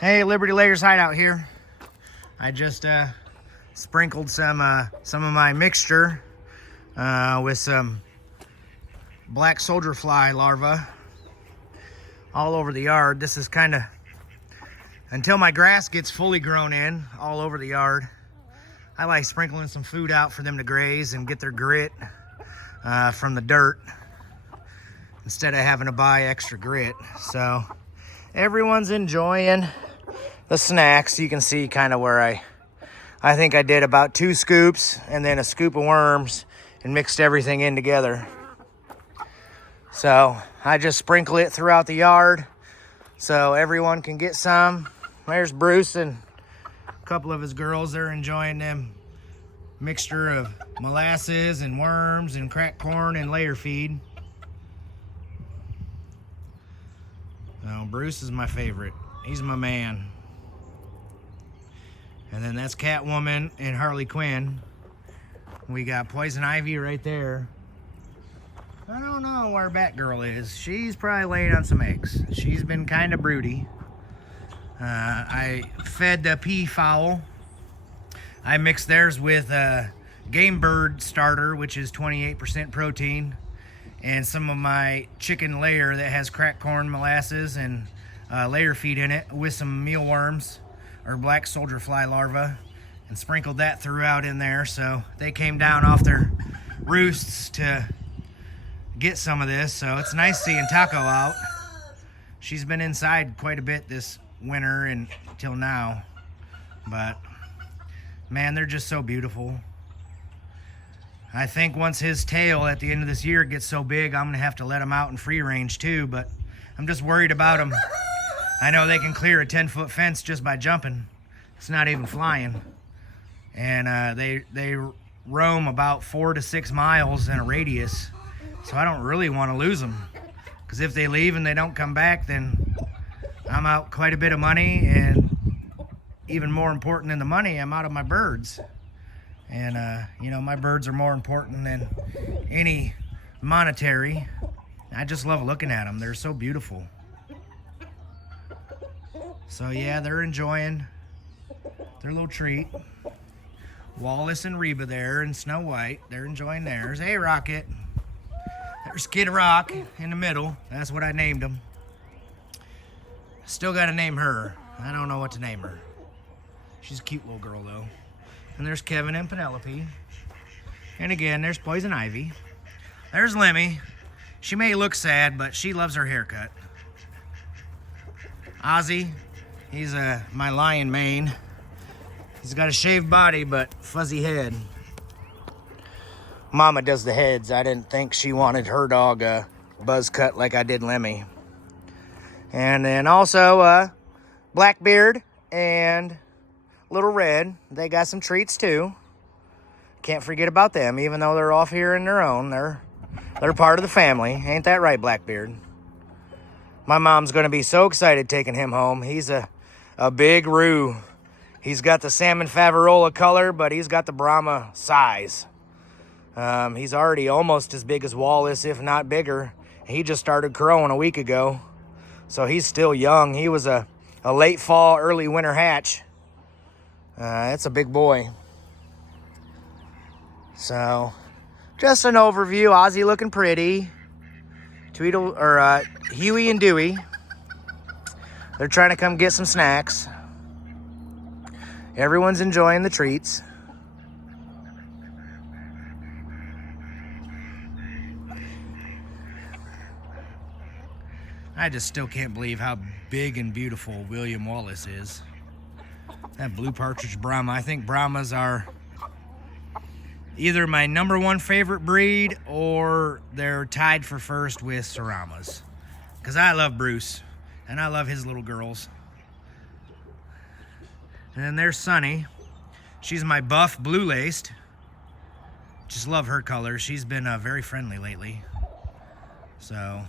Hey, Liberty Layers Hideout here. I just sprinkled some of my mixture with some black soldier fly larvae all over the yard. This is kind of until my grass gets fully grown in all over the yard. I like sprinkling some food out for them to graze and get their grit from the dirt instead of having to buy extra grit. So everyone's enjoying the snacks. You can see kind of where I think I did about 2 scoops and then a scoop of worms and mixed everything in together. So I just sprinkle it throughout the yard so everyone can get some. There's Bruce and a couple of his girls. They're enjoying them mixture of molasses and worms and cracked corn and layer feed. So Bruce is my favorite. He's my man. And then that's Catwoman and Harley Quinn. We got Poison Ivy right there. I don't know where Batgirl is. She's probably laying on some eggs. She's been kind of broody. I fed the peafowl. I mixed theirs with a game bird starter, which is 28% protein, and some of my chicken layer that has cracked corn, molasses, and layer feed in it with some mealworms or black soldier fly larvae, and sprinkled that throughout in there. So they came down off their roosts to get some of this. So it's nice seeing Taco out. She's been inside quite a bit this winter and till now, but man, they're just so beautiful. I think once his tail at the end of this year gets so big, I'm gonna have to let him out in free range too, but I'm just worried about him. I know they can clear a 10-foot fence just by jumping. It's not even flying. And they roam about 4 to 6 miles in a radius. So I don't really want to lose them. Because if they leave and they don't come back, then I'm out quite a bit of money. And even more important than the money, I'm out of my birds. And, you know, my birds are more important than any monetary. I just love looking at them. They're so beautiful. So yeah, they're enjoying their little treat. Wallace and Reba there and Snow White, they're enjoying theirs. Hey, Rocket. There's Kid Rock in the middle. That's what I named him. Still got to name her. I don't know what to name her. She's a cute little girl, though. And there's Kevin and Penelope. And again, there's Poison Ivy. There's Lemmy. She may look sad, but she loves her haircut. Ozzy, he's my lion mane. He's got a shaved body, but fuzzy head. Mama does the heads. I didn't think she wanted her dog a buzz cut like I did Lemmy. And then also Blackbeard and Little Red. They got some treats too. Can't forget about them, even though they're off here in their own. They're part of the family. Ain't that right, Blackbeard? My mom's going to be so excited taking him home. He's a big roo. He's got the salmon Favarola color, but he's got the Brahma size. He's already almost as big as Wallace, if not bigger. He just started crowing a week ago, so he's still young. He was a late fall, early winter hatch. It's a big boy. So, just an overview. Ozzy looking pretty. Tweedle, or Huey and Dewey. They're trying to come get some snacks. Everyone's enjoying the treats. I just still can't believe how big and beautiful William Wallace is. That blue partridge Brahma. I think Brahmas are either my #1 favorite breed or they're tied for first with Saramas. Because I love Bruce and I love his little girls. And then there's Sunny. She's my buff blue-laced. Just love her color. She's been very friendly lately. So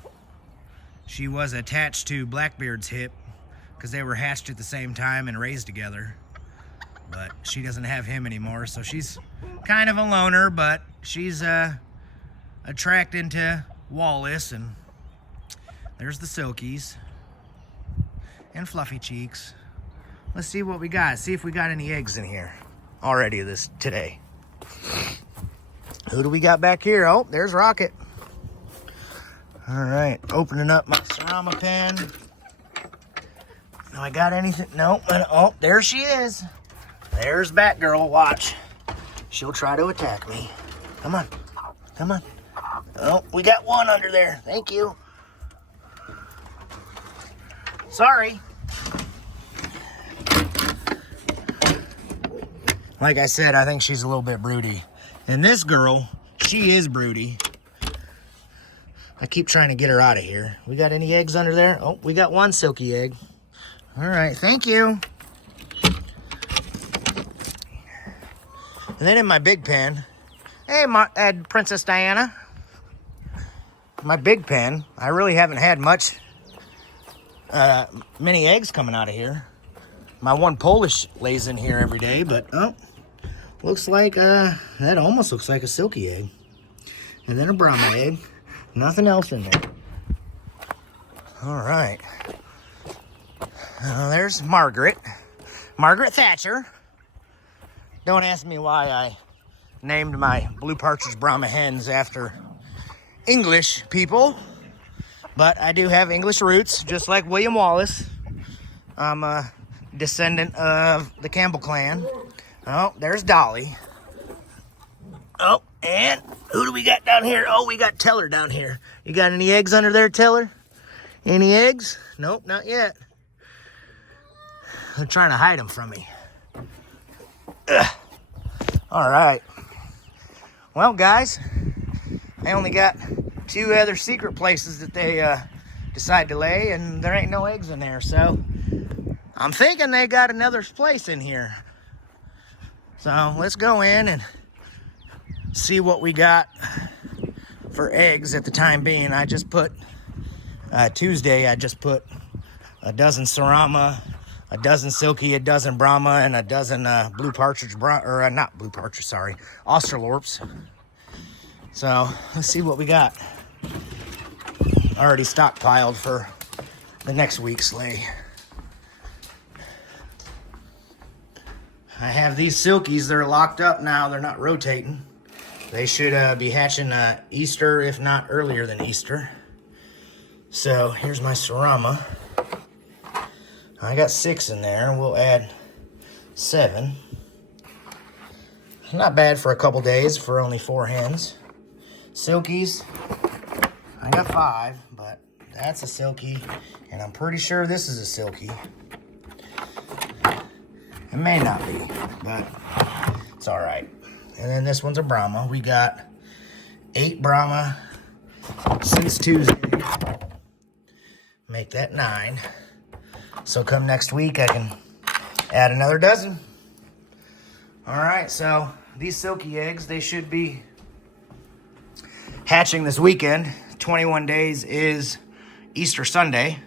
she was attached to Blackbeard's hip because they were hatched at the same time and raised together. But she doesn't have him anymore, so she's kind of a loner, but she's attracted to Wallace. And there's the Silkies and Fluffy Cheeks. let's see what we got. See if we got any eggs in here already today. Who do we got back here? Oh, there's Rocket. All right, opening up my cerama pen. Do I got anything? Nope. Oh, there she is. There's Batgirl. Watch. She'll try to attack me. Come on. Come on. Oh, we got one under there. Thank you. Sorry. Like I said, I think she's a little bit broody. And this girl, she is broody. I keep trying to get her out of here. We got any eggs under there? Oh, we got one silky egg. All right, thank you. And then in my big pen, hey, Princess Diana. My big pen, I really haven't had many eggs coming out of here. My one Polish lays in here every day, but oh, looks like, that almost looks like a silky egg. And then a Brahma egg. Nothing else in there. All right. There's Margaret. Margaret Thatcher. Don't ask me why I named my blue partridge Brahma hens after English people, but I do have English roots, just like William Wallace. I'm a descendant of the Campbell clan. Oh, there's Dolly. Oh, and who do we got down here? Oh, we got Teller down here. You got any eggs under there, Teller? Any eggs? Nope, not yet. They're trying to hide them from me. Ugh. All right. Well, guys, I only got 2 other secret places that they decide to lay, and there ain't no eggs in there, so I'm thinking they got another place in here. So let's go in and see what we got for eggs at the time being. I just put, Tuesday, I just put a dozen cerama, a dozen silky, a dozen Brahma, and a dozen blue partridge, not blue partridge, sorry, Australorps. So let's see what we got. Already stockpiled for the next week's lay. I have these silkies. They're locked up now. They're not rotating. They should be hatching Easter, if not earlier than Easter. So here's my cerama. I got 6 in there. We'll add 7. Not bad for a couple days for only 4 hens. Silkies, I got 5, but that's a silky, and I'm pretty sure this is a silky. It may not be, but it's all right. And then this one's a Brahma. We got 8 Brahma since Tuesday. Make that 9. So come next week, I can add another dozen. All right, so these silky eggs, they should be hatching this weekend. 21 days is Easter Sunday.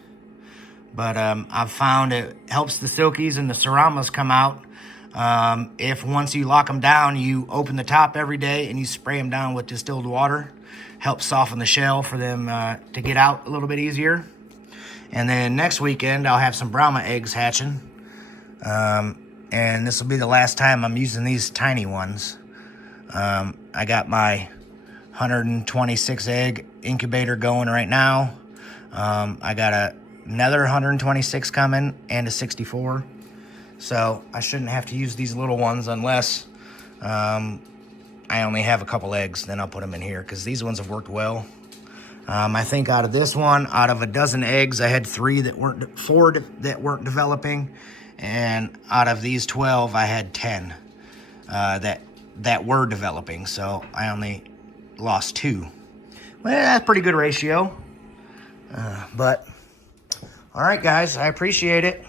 But I've found it helps the silkies and the ceramas come out. If once you lock them down, you open the top every day and you spray them down with distilled water. Helps soften the shell for them to get out a little bit easier. And then next weekend, I'll have some Brahma eggs hatching. And this will be the last time I'm using these tiny ones. I got my 126 egg incubator going right now. I got another 126 coming and a 64. So I shouldn't have to use these little ones unless I only have a couple eggs. Then I'll put them in here because these ones have worked well. I think out of this one, out of a dozen eggs, I had 4 that weren't developing. And out of these 12, I had 10 that were developing. So I only lost 2. Well, that's a pretty good ratio. But, all right, guys, I appreciate it.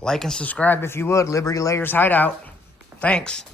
Like and subscribe if you would. Liberty Layers Hideout. Thanks.